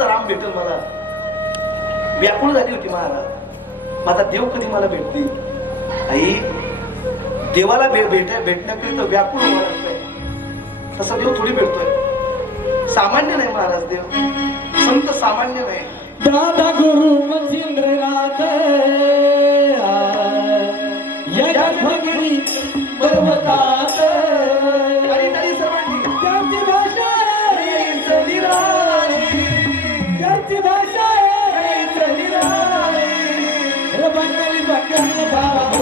राम भेटेल मला व्याकुळ झाली होती महाराज. माझा देव कधी मला भेटतील आई. देवाला भेटण्याकरिता व्याकुळ व्हावं लागतंय. तसा देव थोडी भेटतोय. सामान्य नाही महाराज देव. संत सामान्य नाही. दादा गुरु मच्छिंद्रनाथ या भगिरी पर्वतात आणि तरी सर्वांनी त्यांची भाषा त्यांची भाषा बंगाली बंगाली बाबा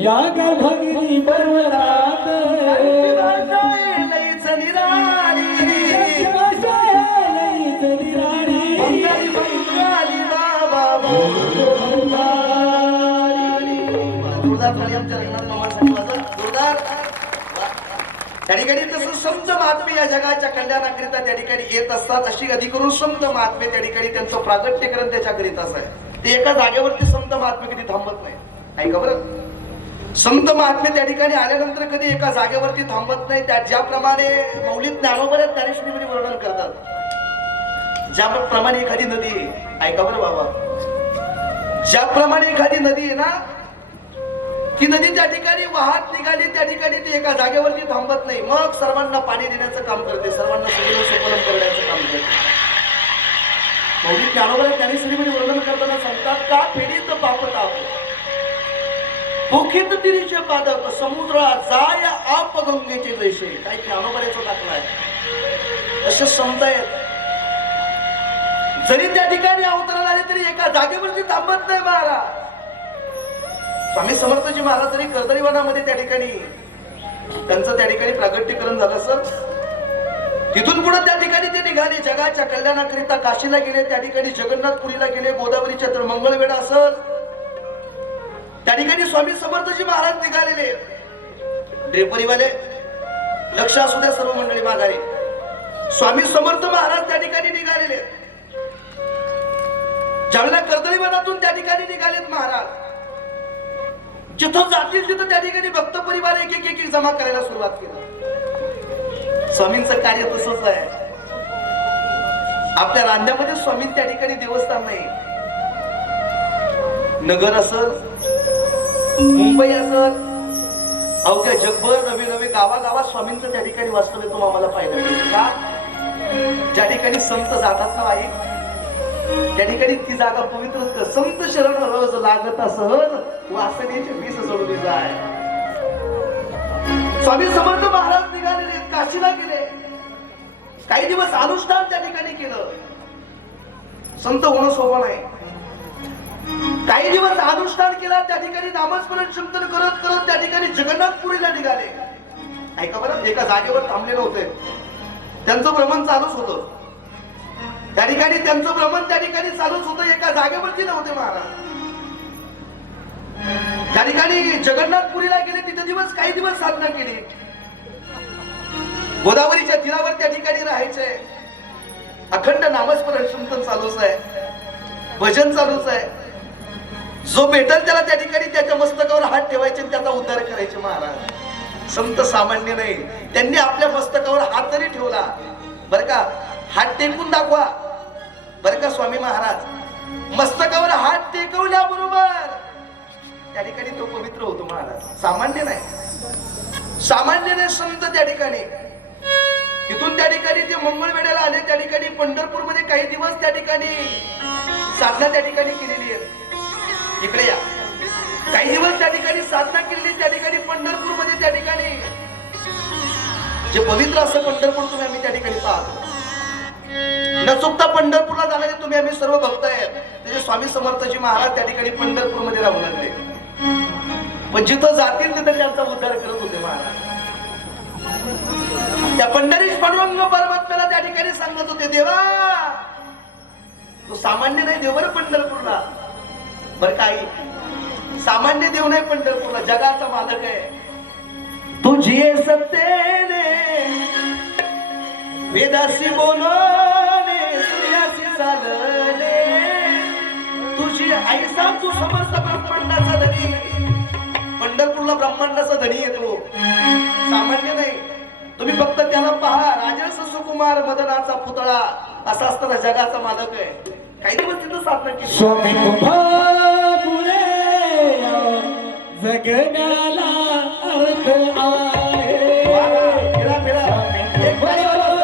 या भगिरी पर्वतात लईच निराळी बंगाली बंगाली बाबा जोरदार थाळी आमच्या रंगनाथ मामासाठी वाजवा. जोरदार. त्या ठिकाणी तसं संत महात्मे या जगाच्या कल्याणाकरिता त्या ठिकाणी येत असतात. अशी कधी करून संत महात्मे त्या ठिकाणी त्यांचं प्रागट्यकरण त्याच्याकरिता असं आहे. ते एका जागेवरती संत महात्मे कधी थांबत नाही. ऐका बरं. संत महात्मे त्या ठिकाणी आल्यानंतर कधी एका जागेवरती थांबत नाही. त्या ज्याप्रमाणे मौलिक ज्ञानोबा ज्ञानेश्वरीमध्ये वर्णन करतात. ज्याप्रमाणे एखादी नदी, ऐका बरं बाबा, ज्याप्रमाणे एखादी नदी आहे ना, ती नदी त्या ठिकाणी वाहत निघाली. त्या ठिकाणी ती एका जागेवरती थांबत नाही. मग सर्वांना पाणी देण्याचं काम करते. सर्वांना सुजल सुफलम करण्याचं काम करते. मौलिक ज्ञानोबा ज्ञानेश्वरीमध्ये वर्णन करताना सांगतात का पीडित पाप ताप भूखित तिरीचे पादक समुद्र जाय आप गंगेचे जैसे. काही ज्ञानोबाचा दाखला आहे. असे संत आहेत. जरी त्या ठिकाणी अवतरण आले तरी एका जागेवरती थांबत नाही महाराज. स्वामी समर्थजी महाराज जरी कर्दळीवनामध्ये त्या ठिकाणी त्यांचं त्या ठिकाणी प्रागट्यकरण झालं असं. तिथून पुढे त्या ठिकाणी ते निघाले जगाच्या कल्याणाकरिता. काशीला गेले, त्या ठिकाणी जगन्नाथपुरीला गेले, गोदावरीच्या तर मंगळवेढा असत त्या ठिकाणी स्वामी समर्थजी महाराज निघालेले. ड्रेपरीवाले लक्ष असू द्या सर्व मंडळी माघारी. स्वामी समर्थ महाराज त्या ठिकाणी निघालेले. ज्यावेळेला कर्दळीवनातून त्या ठिकाणी निघालेत महाराज, जिथं जातील तिथं त्या ठिकाणी भक्त परिवार एक एक एक जमा करायला सुरुवात केली. स्वामींचं कार्य तसंच आहे. आपल्या रांध्यामध्ये स्वामी त्या ठिकाणी देवस्थान नाही. नगर असल, मुंबई असल, अवघ्या जगभर नवे नवे गावागावात स्वामींचं त्या ठिकाणी वास्तव्य तुम्हाला आम्हाला पाहायला मिळेल. का? ज्या ठिकाणी संत जातात ना आई, त्या ठिकाणी ती जागा पवित्र. संत शरण रोज लागत सहज वासनेचे वीस जोडले जाय. स्वामी समर्थ महाराज निघालेले काशीला गेले. काही दिवस अनुष्ठान त्या ठिकाणी केलं. संत होणं सोपं नाही. काही दिवस अनुष्ठान केला. त्या ठिकाणी नामस्मरण चिंतन करत करत त्या ठिकाणी जगन्नाथपुरीला निघाले. ऐका बरं, एका जागेवर थांबलेले होते. त्यांचं भ्रमण चालूच होतं. त्या ठिकाणी त्यांचं भ्रमण त्या ठिकाणी चालूच होतं. एका जागेवरती नव्हते महाराज. त्या ठिकाणी जगन्नाथपुरीला गेले. तिथे काही दिवस साधना केली. गोदावरीच्या तीरावर त्या ठिकाणी राहायचंय. अखंड नामस्मरण चिंतन चालूच आहे. भजन चालूच आहे. जो भेटल त्याला त्या ठिकाणी त्याच्या मस्तकावर हात ठेवायचे आणि त्याचा उद्धार करायचे महाराज. संत सामान्य नाही. त्यांनी आपल्या मस्तकावर हात जरी ठेवला बर का, हात टेकून दाखवा बर का. स्वामी महाराज मस्तकावर हात टेकवल्याबरोबर त्या ठिकाणी तो पवित्र होतो महाराज. सामान्य नाही. सामान्य नाही संत त्या ठिकाणी. तिथून त्या ठिकाणी ते मंगळवेढ्याला आले. त्या ठिकाणी पंढरपूरमध्ये काही दिवस त्या ठिकाणी साधना त्या ठिकाणी केलेली आहे. इकडे या. काही दिवस त्या ठिकाणी साधना केलेली. त्या ठिकाणी पंढरपूरमध्ये त्या ठिकाणी जे पवित्र असं पंढरपूर तुम्ही आम्ही त्या ठिकाणी पाहतो. न चुकता पंढरपूरला जाणारे तुम्ही आम्ही सर्व भक्त आहेत. त्याचे स्वामी समर्थजी महाराज त्या ठिकाणी पंढरपूरमध्ये राहू लागले. पण जिथं जातील तिथं त्यांचा उद्धार करत होते महाराज. त्या पंढरीश पांडुरंग परमात्म्याला त्या ठिकाणी सांगत होते, देवा तो सामान्य नाही देव बरं पंढरपूरला. बर काही सामान्य देव नाही पंढरपूरला. जगाचा मालक आहे. तुझे सत्तेने वेदासी बोलणे सूर्यासी चालणे तुझी ऐसा तू समस्त ब्रह्मांडाचा धनी. पंढरपूरला ब्रह्मांडाचा धनी येतो. सामान्य नाही. तुम्ही फक्त त्याला पहा. राजर्ष सुकुमार मदनाचा पुतळा असा असताना जगाचा मालक आहे. काही दिवस तिथं साधना केली. स्वामी तुम्हा पुढे जगण्याला अर्थ आहे. फिरा फिरा. एक तारी वाजवा.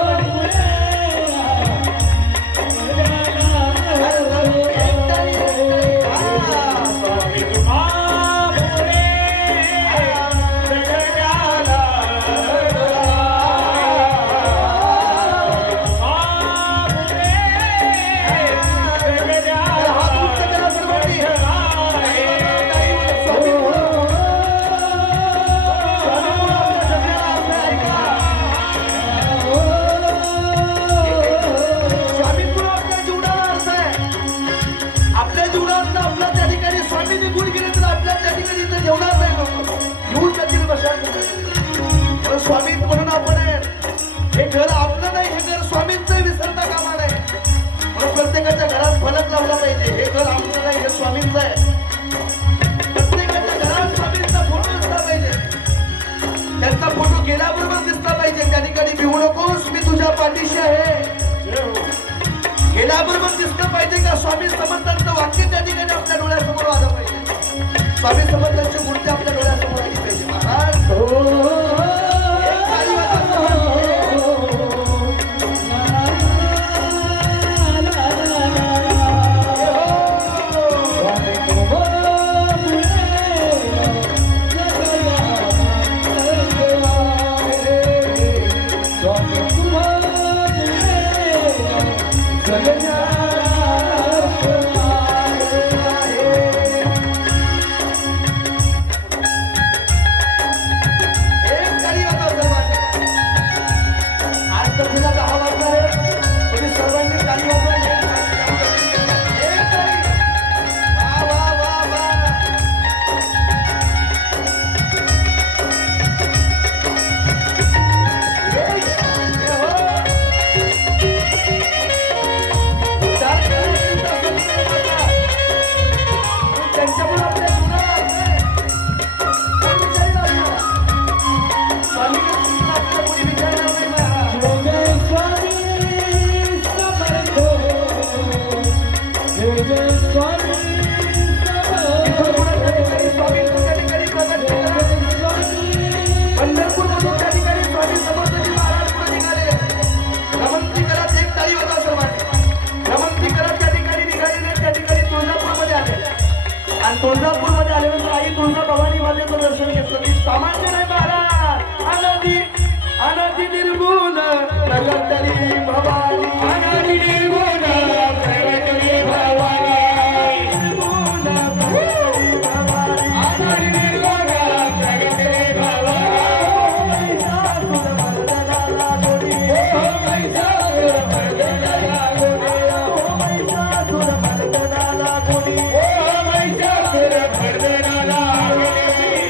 स्वामी म्हणून आपण हे घर आपलं नाही. हे घर स्वामींचं विसरता कामा नये. म्हणून प्रत्येकाच्या घरात फलक लावला पाहिजे. हे घर आपलं नाही, हे स्वामींचं आहे. प्रत्येकाच्या घरात स्वामींचा फोटो दिसला पाहिजे. त्यांचा फोटो गेल्याबरोबर दिसला पाहिजे. त्या ठिकाणी भिवू नकोस, मी तुझ्या पाठीशी आहे. गेल्याबरोबर दिसलं पाहिजे का स्वामी समर्थांचं वाक्य त्या ठिकाणी आपल्या डोळ्यासमोर आलं पाहिजे. स्वामी समर्थांची मूर्ती आपल्या डोळ्यासमोर आली पाहिजे महाराज. मातेचं दर्शन घेतलं ती सामान्य नाही महाराज. अनादी निर्गुण प्रगटली भवानी. अनादि निर्गुण प्रगटली भवानी. निर्गुण प्रगटली भवानी. अनादि निर्गुण प्रगटली भवानी. महिषासुर मर्दनाला गोडी. महिषासुर मर्दनाला गोडी. महिषासुर मर्दनाला गोडी. महिषासुर मर्दनाला गोडी.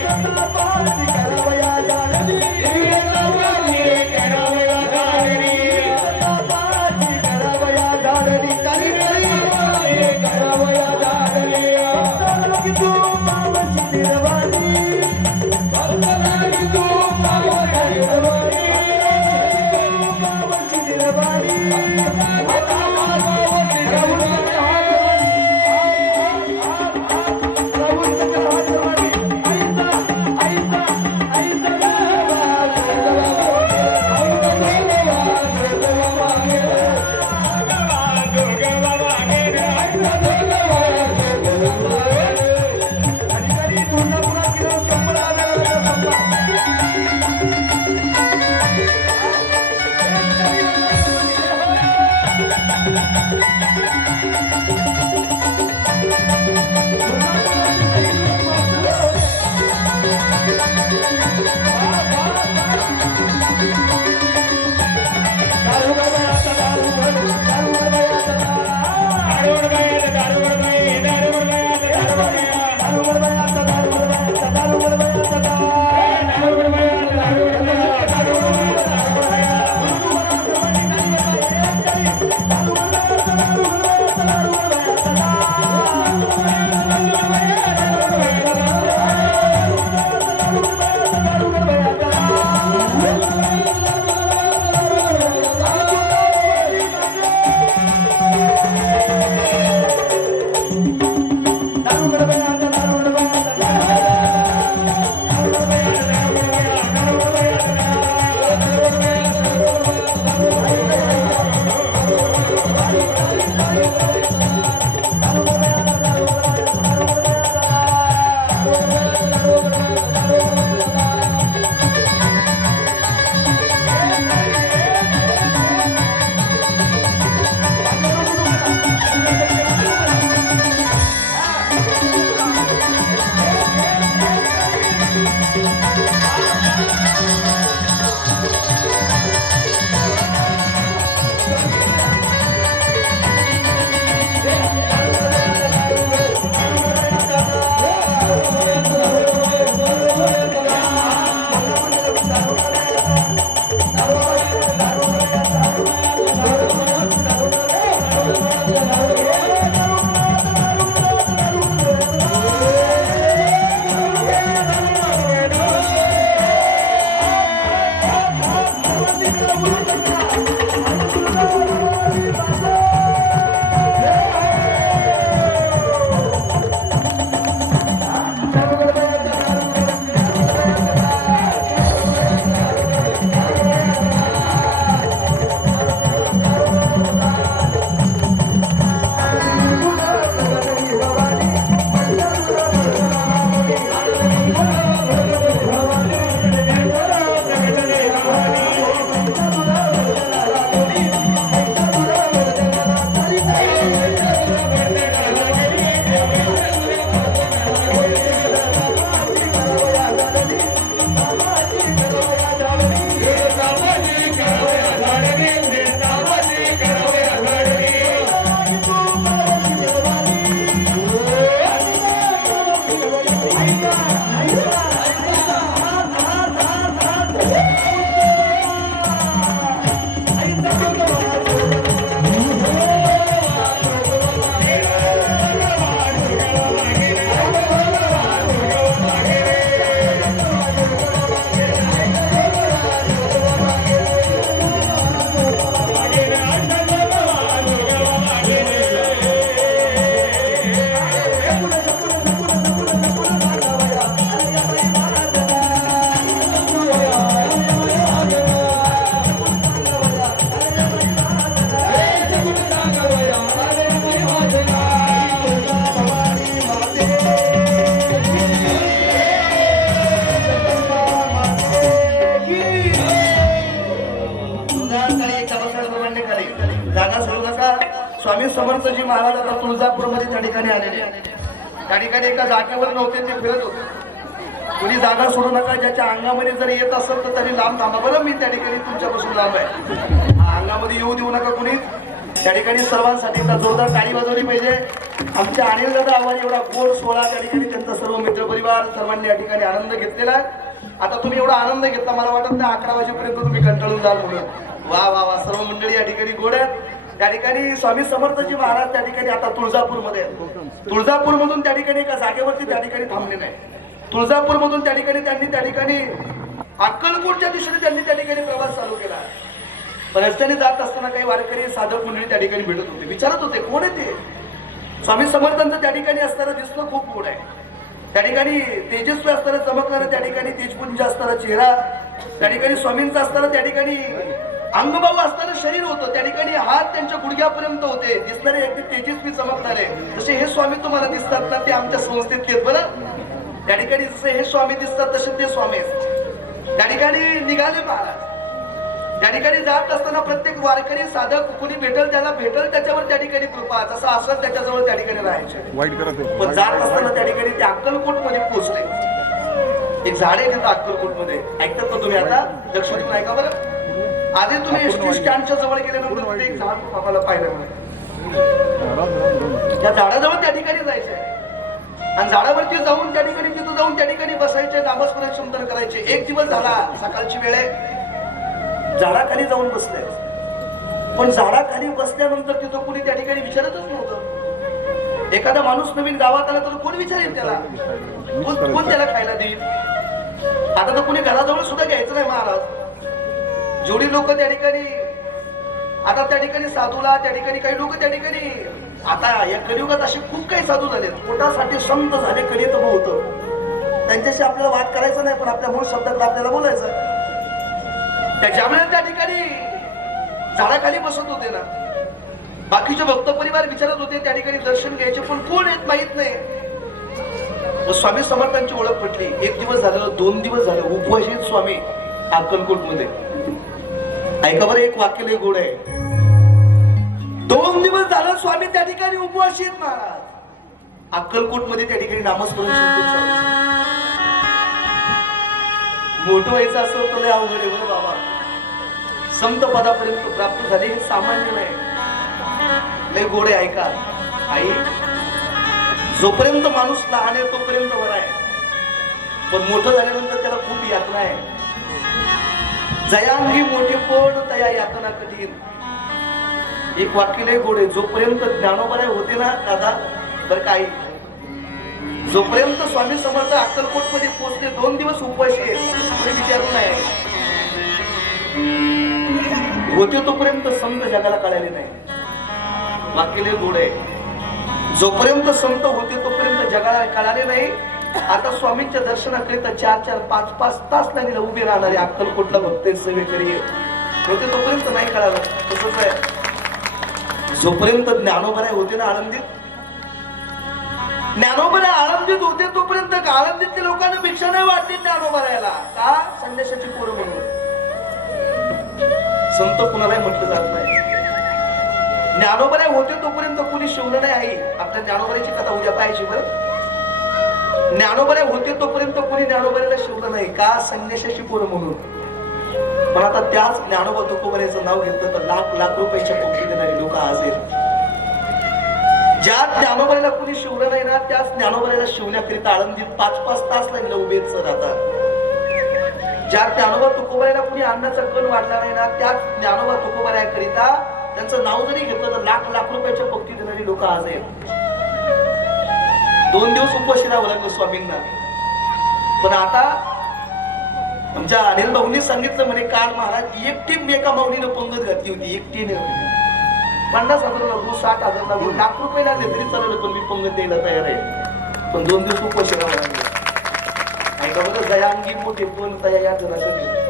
प्रतापाची करावया जाणली. दिव्यनामाची करावया जाणली. प्रतापाची करावया जाणली. दिव्यनामाची करावया जाणली. भक्तांची तू पावशी निर्वाणी. भक्तांची तू पावशी निर्वाणी. पावशी निर्वाणी. स्वामी समर्थजी महाराज आता तुळजापूरमध्ये त्या ठिकाणी आलेले आहेत. त्या ठिकाणी एका जागेवर नव्हते, ते फिरत होते. कुणी जागा सोडू नका, ज्याच्या अंगामध्ये जर येत असेल तर तरी लांब थांबा. बरं, मी त्या ठिकाणी तुमच्यापासून लांब आहे. अंगामध्ये येऊ देऊ नका कुणी. त्या ठिकाणी सर्वांसाठी एकदा जोरदार टाळी वाजवली पाहिजे. आमच्या अनिल दादा आव्हाड एवढा गोड सोहळा त्या ठिकाणी त्यांचा सर्व मित्रपरिवार सर्वांनी या ठिकाणी आनंद घेतलेला आहे. आता तुम्ही एवढा आनंद घेतला, मला वाटत नाही 11 वाजेपर्यंत तुम्ही कंटाळून जाल म्हणून. वा वा वा, सर्व मंडळी या ठिकाणी गोड आहेत. त्या ठिकाणी स्वामी समर्थजी महाराज त्या ठिकाणी आता तुळजापूरमध्ये आहेत. तुळजापूरमधून त्या ठिकाणी एका जागेवरती त्या ठिकाणी थांबले नाही. तुळजापूरमधून त्या ठिकाणी त्यांनी त्या ठिकाणी अक्कलकोटच्या दिशेने त्यांनी त्या ठिकाणी प्रवास चालू केला. पण रस्त्याने जात असताना काही वारकरी साधक मंडळी त्या ठिकाणी भेटत होते, विचारत होते कोण आहे ते. स्वामी समर्थांचं त्या ठिकाणी असताना दिसणं खूप गोड आहे. त्या ठिकाणी तेजस्वी असताना चमकणारा त्या ठिकाणी तेजपुंज असताना चेहरा, त्या ठिकाणी स्वामींचा असताना त्या ठिकाणी अंगभाव असताना शरीर होतं. त्या ठिकाणी हात त्यांच्या गुडघ्यापर्यंत होते, दिसणारे अगदी तेजस्वी चमकणारे. जसे हे स्वामी तुम्हाला दिसतात ना, ते आमच्या संस्थेत येत. बरं, त्या ठिकाणी जसे हे स्वामी दिसतात तसे ते स्वामी त्या ठिकाणी निघाले महाराज. त्या ठिकाणी जात असताना प्रत्येक वारकरी साधक कुणी भेटल त्याला भेटल त्याच्यावर त्या ठिकाणी कृपा, जसं असं त्याच्याजवळ त्या ठिकाणी राहायचे. पण जात असताना त्या ठिकाणी ते अक्कलकोट मध्ये पोहोचले. एक झाड आहे तिथं अक्कलकोट मध्ये, ऐकतात का तुम्ही? आता लक्ष देऊन ऐका बरं. आधी तुम्ही एसटी स्टँडच्या जवळ गेल्यानंतर एक झाड आम्हाला पाहिलं मिळेल. त्या झाडाजवळ त्या ठिकाणी जायचंय आणि झाडावरती जाऊन त्या ठिकाणी तिथं जाऊन त्या ठिकाणी बसायचे, नामस्मरण चिंतन करायचे. एक दिवस झाला, सकाळची वेळ आहे, झाडाखाली जाऊन बसले. पण झाडाखाली बसल्यानंतर तिथं कोणी त्या ठिकाणी विचारतच नव्हतं. एखादा माणूस नवीन गावात आला तर कोण विचारेल त्याला, कोण त्याला खायला देईल? आता तर कोणी घराजवळ सुद्धा घ्यायचं नाही महाराज. जेवढी लोक त्या ठिकाणी आता त्या ठिकाणी साधूला, त्या ठिकाणी काही लोक त्या ठिकाणी आता या कलियुगात असे खूप काही साधू झाले, पोटासाठी संत झाले, कलित होतं. त्यांच्याशी आपल्याला वाद करायचा नाही, पण आपल्या मूळ शब्दात आपल्याला बोलायचं. त्याच्यामुळे त्या ठिकाणी झाडाखाली बसत होते ना, बाकीचे भक्त परिवार विचारत होते, त्या ठिकाणी दर्शन घ्यायचे, पण कोण येत माहित नाही. स्वामी समर्थांची ओळख पटली. एक दिवस झालं, 2 दिवस झालं, उपवाशी स्वामी अक्कलकोट मध्ये. ऐका बरं, एक वाक्य लय गोड आहे. 2 दिवस झालं स्वामी त्या ठिकाणी उपवाशी आहेत महाराज. अक्कलकोट मध्ये त्या ठिकाणी नामस्मरण चिंतन. मोठं व्हायचं असं तर लय अवघड आहे बरं बाबा. संत पदापर्यंत प्राप्त झाले हे सामान्य नाही. लय गोड आहे. ऐका आई, जोपर्यंत माणूस लहान आहे तोपर्यंत बरा आहे, पण मोठं झाल्यानंतर त्याला खूप यातना आहे. जयांगी मोठे पोट तया यातना कठीण. एक वाक्य लय गोड आहे. जोपर्यंत ज्ञानोबा होते ना दादा, बरं का आई, जोपर्यंत स्वामी समर्थ अक्कलकोट मध्ये पोहोचले, 2 दिवस उपवास विचारू नाही होते तोपर्यंत संत जगाला कळाले नाही. वाक्य लय गोड आहे. जोपर्यंत संत होते तोपर्यंत जगाला कळाले नाही. आता स्वामींच्या दर्शनाकरिता 4-4, 5-5 तास लाईनीला उभे राहणारे अक्कलकोटला भक्त सगळीकडे होते तोपर्यंत नाही कळालं. तसंच आहे. जोपर्यंत ज्ञानोबा होते ना आनंदीत, ज्ञानोबा आनंदित होते तोपर्यंत आनंदीतल्या लोकांना भिक्षा नाही वाटली ज्ञानोबाला. का? संन्यासाची पोरं म्हणून. संत कुणालाही म्हटलं जात नाही. ज्ञानोबा होते तोपर्यंत कुणी शिवलं नाही. आहे आपल्या ज्ञानोबाची कथा उद्या पाहायची बरं. ज्ञानोबा होते तोपर्यंत कुणी ज्ञानोबाला शिवलं नाही. का? संन्यासाची पोरं म्हणून. पण आता त्याच ज्ञानोबा तुकोबाचं नाव घेतलं तर लाख रुपयाच्या पोटी देणारी लोक आज आहेत. ज्या ज्ञानोबाला कुणी शिवलं नाही ना, त्याच ज्ञानोबाला शिवण्याकरिता आळंदीत 5-5 तास लागले उभे सर. आता ज्या ज्ञानोबा तुकोबाला कुणी अन्नाचा कण वाढला नाही ना, त्याच ज्ञानोबा तुकोबाकरिता त्यांचं नाव जरी घेतलं तर लाख रुपयाच्या पोटी देणारी लोक आज आहेत. 2 दिवस उपवाशी राहावं लागलं स्वामींना. पण आता आमच्या अनिल भाऊंनी सांगितलं म्हणे, काल महाराज एकटी एका माऊलीनं पंगत घातली होती. एकटीने 50,000 लागू, 60,000 लागू, लाख रुपये लागले तरी चालवलं, पण मी पंगत द्यायला तयार आहे. पण 2 दिवस उपवाशी राहावं लागले. ऐका बरं, जयांगी मोठे पण तया या जनाचे.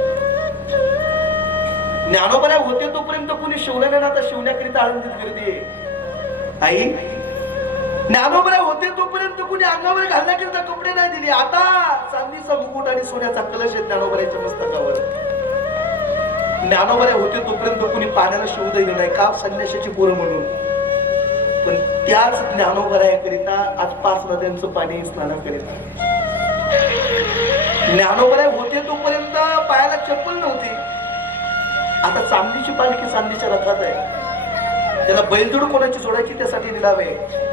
ज्ञानोबा होते तोपर्यंत कुणी शिवलं नाही ना, आता शिवण्याकरिता आनंदित गर्दी आहे. आई, ज्ञानोबा होते तोपर्यंत कुणी अंगावर घालण्याकरिता कपडे नाही दिले. आता चांदीचा मुकुट आणि सोन्याचा कलश आहे ज्ञानोबाच्या मस्तकावर. ज्ञानोबा होते तोपर्यंत कुणी पाण्याला शिवू दिलं नाही. का? संन्यासाची पोरं म्हणून. पण त्याच ज्ञानोबरायाकरिता आज 5 नद्यांचं पाणी स्नान करीत. ज्ञानोबराय होते तोपर्यंत पायाला चप्पल नव्हती. आता चांदीची पालखी चांदीच्या रथात आहे. त्याला बैलजोड कोणाची जोडायची त्यासाठी निलाव आहे.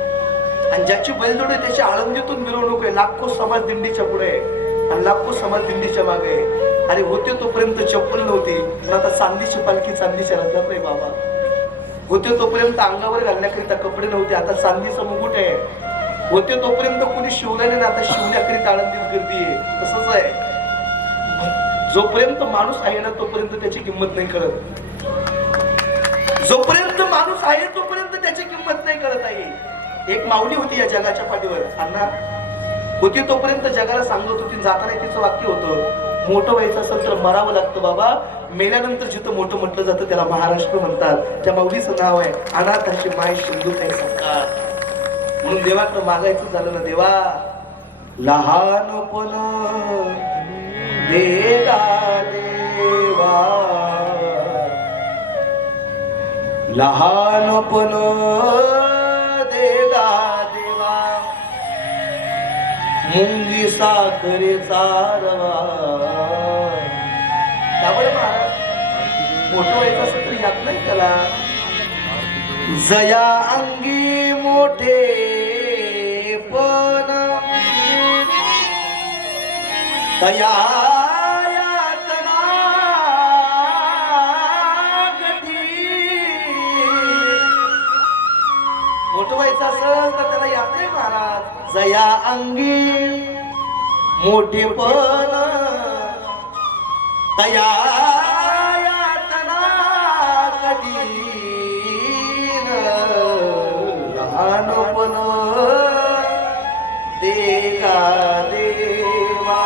आणि ज्याची बैलजोड आहे त्याची आळंदीतून मिरवणूक आहे. लाखो समाज दिंडीच्या पुढे आहे आणि लाखो समाज दिंडीच्या मागे आहे. अरे होते तोपर्यंत चप्पल नव्हती, पण आता चांदीची पालखी चांदीच्या रथात आहे बाबा. होते तोपर्यंत अंगावर घालण्याकरिता कपडे नव्हते, आता चांदीचं मुकुट आहे. होते तोपर्यंत कोणी शिवलं नाही, आता शिवण्याकरिता आळंदीत गर्दी आहे. तसंच आहे, जोपर्यंत माणूस आहे ना तोपर्यंत त्याची किंमत नाही कळत. जोपर्यंत माणूस आहे तोपर्यंत त्याची किंमत नाही कळत आहे. एक माऊली होती या जगाच्या पाठीवर, अण्णा होती तोपर्यंत जगाला सांगत होती. जाताना तिचं वाक्य होतं, मोठं व्हायचं असेल तर मरावं लागतं बाबा, मेल्यानंतर जिथं मोठं म्हटलं जातं त्याला महाराष्ट्र म्हणतात. त्या माऊलीचं नाव आहे अनाथाची माय सिंधुताई सकाळ. म्हणून देवाकडे मागायचं झालं ना, देवा लहानपण देगा देवा, लहानपण देगा देवा, मुंगी साखरेचा रवा. त्यामुळे महाराज मोठं व्हायचं असेल तर यात नाही त्याला. जया अंगी मोठे पण तया यातना गती. मोठं व्हायचं असेल तर त्याला यात नाही महाराज. जया अंगी मोठे पण तया यातना कधी. लहानपण देगा देवा.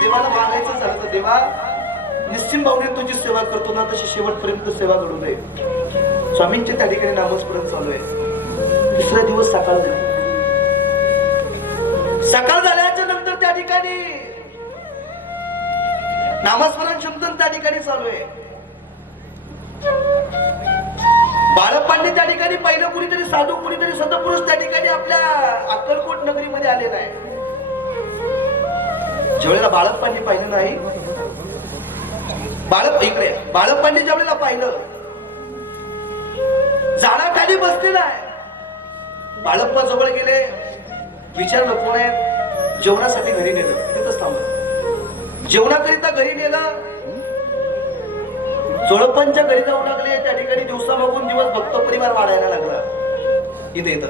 देवाला मागायचं झालं तर देवा निश्चित भावने तुझी सेवा करतो ना, तशी शेवटपर्यंत सेवा घडू नये. स्वामींच्या त्या ठिकाणी नामस्मरण चालू आहे. 3रा दिवस सकाळ झाली. सकाळ झाल्याच्या नंतर त्या ठिकाणी नामस्मरण चिंतन त्या ठिकाणी चालू आहे. बाळप्पांनी त्या ठिकाणी पहिलं कुणीतरी साधू कुणीतरी सतपुरुष त्या ठिकाणी आपल्या अक्कलकोट नगरीमध्ये आलेला आहे. ज्यावेळेला बाळप्पांनी पाहिलं नाही, इकडे बाळप्पांनी ज्यावेळेला पाहिलं झाडाखाली बसलेला आहे. बाळप्पा जवळ गेले, विचारलं कोण आहे. जेवणासाठी घरी नेलं. तिथंच थांबलं. जेवणाकरिता घरी नेलं. चोळप्पांच्या घरी जाऊ लागले. त्या ठिकाणी दिवसामागून दिवस भक्त परिवार वाढायला लागला. इथे येतं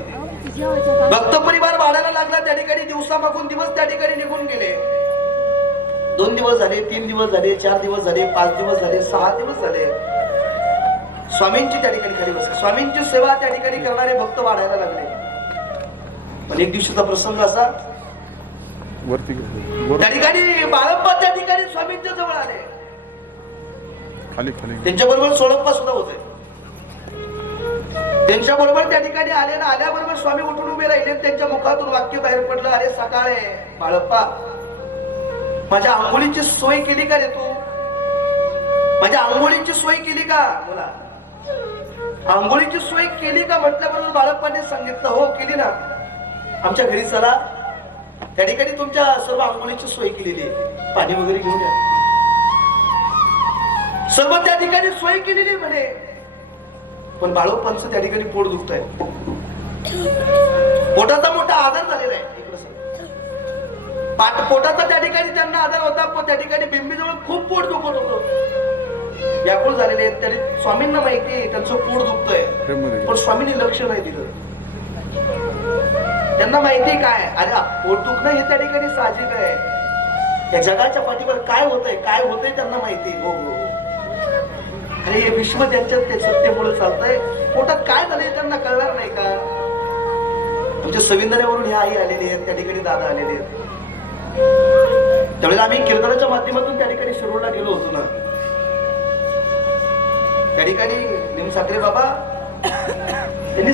भक्त परिवार वाढायला लागला. त्या ठिकाणी दिवसामागून दिवस त्या ठिकाणी निघून गेले. 2 दिवस झाले, 3 दिवस झाले, 4 दिवस झाले, 5 दिवस झाले, 6 दिवस झाले. स्वामींची त्या ठिकाणी खाली बस. स्वामींची सेवा त्या ठिकाणी करणारे भक्त वाढायला लागले. पण एक दिवशीचा प्रसंग असा, त्या ठिकाणी बाळप्पा त्या ठिकाणी स्वामींच्या जवळ आले. त्यांच्या बरोबर सोळप्पा सुद्धा होते. त्यांच्या बरोबर त्या ठिकाणी आले ना, आल्याबरोबर स्वामी उठून उभे राहिले. त्यांच्या मुखातून वाक्य बाहेर पडलं, अरे सकाळ आहे बाळप्पा, माझ्या आंघोळीची सोय केली का रे तू? माझ्या आंघोळीची सोय केली का? बोला, आंघोळीची सोय केली का म्हटल्याबरोबर बाळप्पाने सांगितलं, हो केली ना. आमच्या घरी चला, त्या ठिकाणी तुमच्या सर्व आंघोळीची सोय केलेली आहे, पाणी वगैरे घेऊन या. सर्व त्या ठिकाणी सोय केलेली म्हणे. पण बाळप्पांचं त्या ठिकाणी पोट दुखत आहे. पोटाचा मोठा आजार झालेला आहे. पोटाचा त्या ठिकाणी त्यांना आजार होता, पण त्या ठिकाणी बिंबीजवळ खूप पोट दुखत होतं. व्याकुळ झालेले आहेत. तरी स्वामींना माहिती आहे त्यांचं पोट दुखतंय, पण स्वामींनी लक्ष नाही दिलं. त्यांना माहिती काय, अरे पोट दुखणं हे त्या ठिकाणी साहजिक आहे. या जगाच्या पाठीवर काय होतंय त्यांना माहिती. हो हो, अरे हे विश्व त्यांच्या ते सत्तेमुळे चालतंय. पोटात काय झालंय त्यांना कळणार नाही का? आमच्या सविंदऱ्यावरून ह्या आई आलेली आहेत, त्या ठिकाणी दादा आलेले आहेत. त्यावेळेला आम्ही कीर्तनाच्या माध्यमातून त्या ठिकाणी शिरूरला गेलो होतो ना. त्या ठिकाणी निमसाखरे बाबा त्यांनी